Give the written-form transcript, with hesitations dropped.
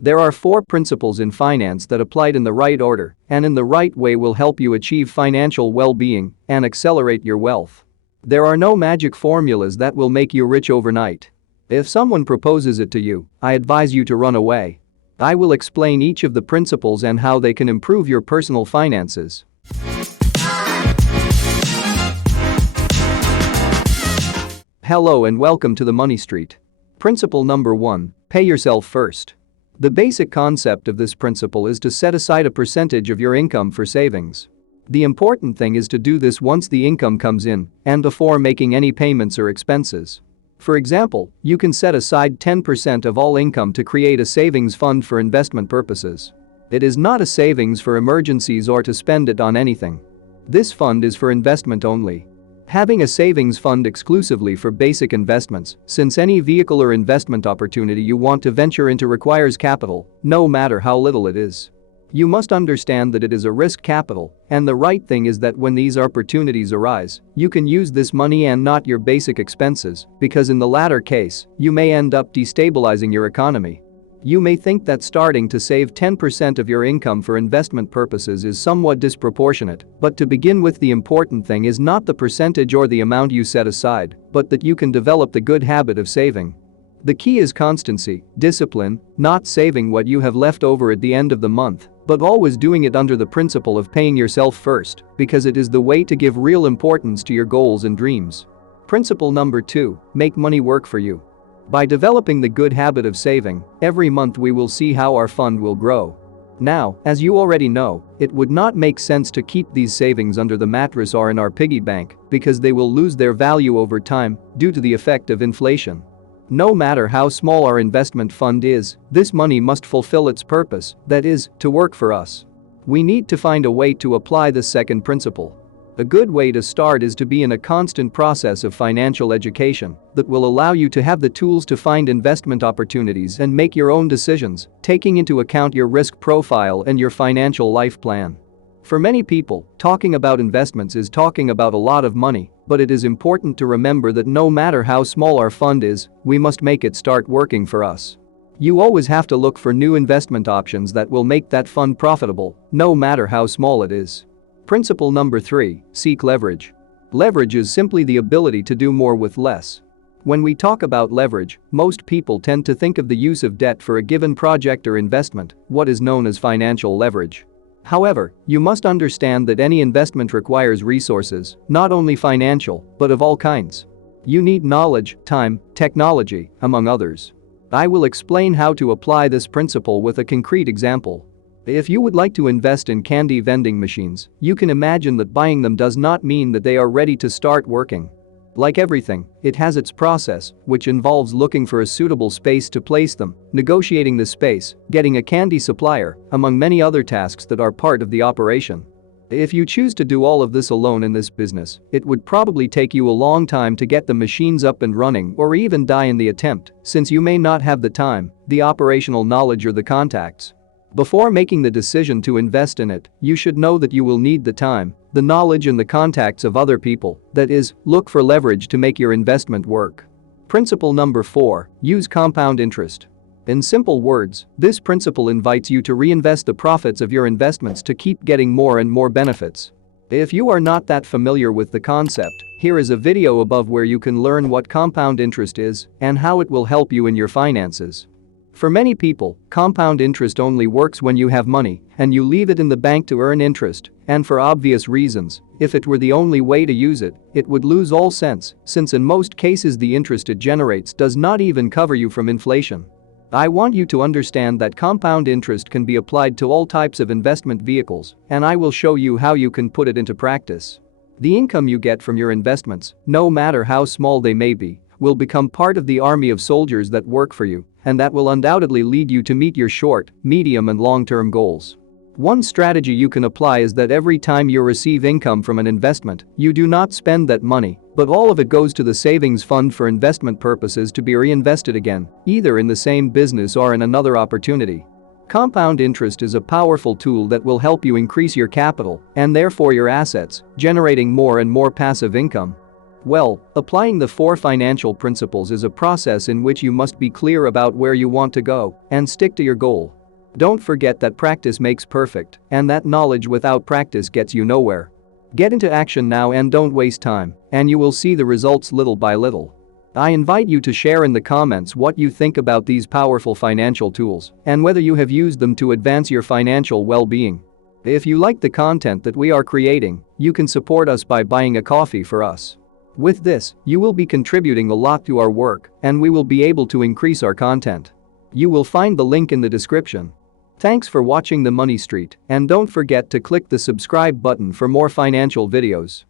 There are 4 principles in finance that applied in the right order and in the right way will help you achieve financial well-being and accelerate your wealth. There are no magic formulas that will make you rich overnight. If someone proposes it to you, I advise you to run away. I will explain each of the principles and how they can improve your personal finances. Hello and welcome to the Money Street. Principle number 1, pay yourself first. The basic concept of this principle is to set aside a percentage of your income for savings. The important thing is to do this once the income comes in and before making any payments or expenses. For example, you can set aside 10% of all income to create a savings fund for investment purposes. It is not a savings for emergencies or to spend it on anything. This fund is for investment only. Having a savings fund exclusively for basic investments, since any vehicle or investment opportunity you want to venture into requires capital, no matter how little it is. You must understand that it is a risk capital, and the right thing is that when these opportunities arise, you can use this money and not your basic expenses, because in the latter case, you may end up destabilizing your economy. You may think that starting to save 10% of your income for investment purposes is somewhat disproportionate, but to begin with, the important thing is not the percentage or the amount you set aside, but that you can develop the good habit of saving. The key is constancy, discipline, not saving what you have left over at the end of the month, but always doing it under the principle of paying yourself first, because it is the way to give real importance to your goals and dreams. Principle number 2, make money work for you. By developing the good habit of saving, every month we will see how our fund will grow. Now, as you already know, it would not make sense to keep these savings under the mattress or in our piggy bank because they will lose their value over time due to the effect of inflation. No matter how small our investment fund is, this money must fulfill its purpose, that is, to work for us. We need to find a way to apply this second principle. A good way to start is to be in a constant process of financial education that will allow you to have the tools to find investment opportunities and make your own decisions, taking into account your risk profile and your financial life plan. For many people, talking about investments is talking about a lot of money, but it is important to remember that no matter how small our fund is, we must make it start working for us. You always have to look for new investment options that will make that fund profitable, no matter how small it is. Principle number 3, seek leverage. Leverage is simply the ability to do more with less. When we talk about leverage, most people tend to think of the use of debt for a given project or investment, what is known as financial leverage. However, you must understand that any investment requires resources, not only financial, but of all kinds. You need knowledge, time, technology, among others. I will explain how to apply this principle with a concrete example. If you would like to invest in candy vending machines, you can imagine that buying them does not mean that they are ready to start working. Like everything, it has its process, which involves looking for a suitable space to place them, negotiating the space, getting a candy supplier, among many other tasks that are part of the operation. If you choose to do all of this alone in this business, it would probably take you a long time to get the machines up and running or even die in the attempt, since you may not have the time, the operational knowledge or the contacts. Before making the decision to invest in it, you should know that you will need the time, the knowledge and the contacts of other people, that is, look for leverage to make your investment work. Principle number 4, use compound interest. In simple words, this principle invites you to reinvest the profits of your investments to keep getting more and more benefits. If you are not that familiar with the concept, here is a video above where you can learn what compound interest is and how it will help you in your finances. For many people, compound interest only works when you have money and you leave it in the bank to earn interest, and for obvious reasons, if it were the only way to use it, it would lose all sense, since in most cases the interest it generates does not even cover you from inflation. I want you to understand that compound interest can be applied to all types of investment vehicles, and I will show you how you can put it into practice. The income you get from your investments, no matter how small they may be, will become part of the army of soldiers that work for you, and that will undoubtedly lead you to meet your short, medium and long-term goals. One strategy you can apply is that every time you receive income from an investment, you do not spend that money, but all of it goes to the savings fund for investment purposes to be reinvested again, either in the same business or in another opportunity. Compound interest is a powerful tool that will help you increase your capital and therefore your assets, generating more and more passive income. Well, applying the 4 financial principles is a process in which you must be clear about where you want to go and stick to your goal. Don't forget that practice makes perfect, and that knowledge without practice gets you nowhere. Get into action now and don't waste time, and you will see the results little by little. I invite you to share in the comments what you think about these powerful financial tools and whether you have used them to advance your financial well-being. If you like the content that we are creating, you can support us by buying a coffee for us. With this, you will be contributing a lot to our work, and we will be able to increase our content. You will find the link in the description. Thanks for watching The Money Street, and don't forget to click the subscribe button for more financial videos.